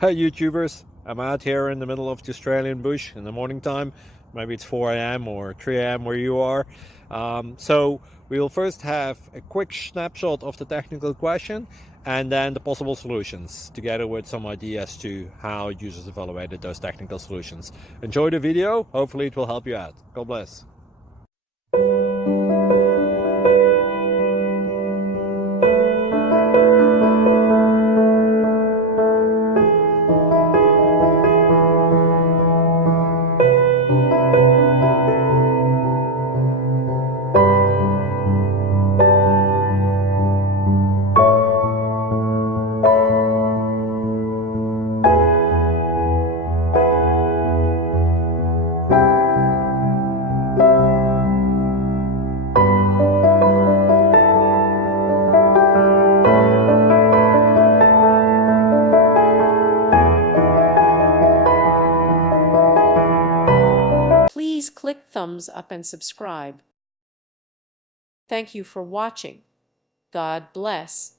Hey YouTubers, I'm out here in the middle of the Australian bush in the morning time. Maybe it's 4 a.m. or 3 a.m. where you are. So we'll first have a quick snapshot of the technical question and then the possible solutions, together with some ideas to how users evaluated those technical solutions. Enjoy the video, hopefully it will help you out. God bless. Please click thumbs up and subscribe. Thank you for watching. God bless.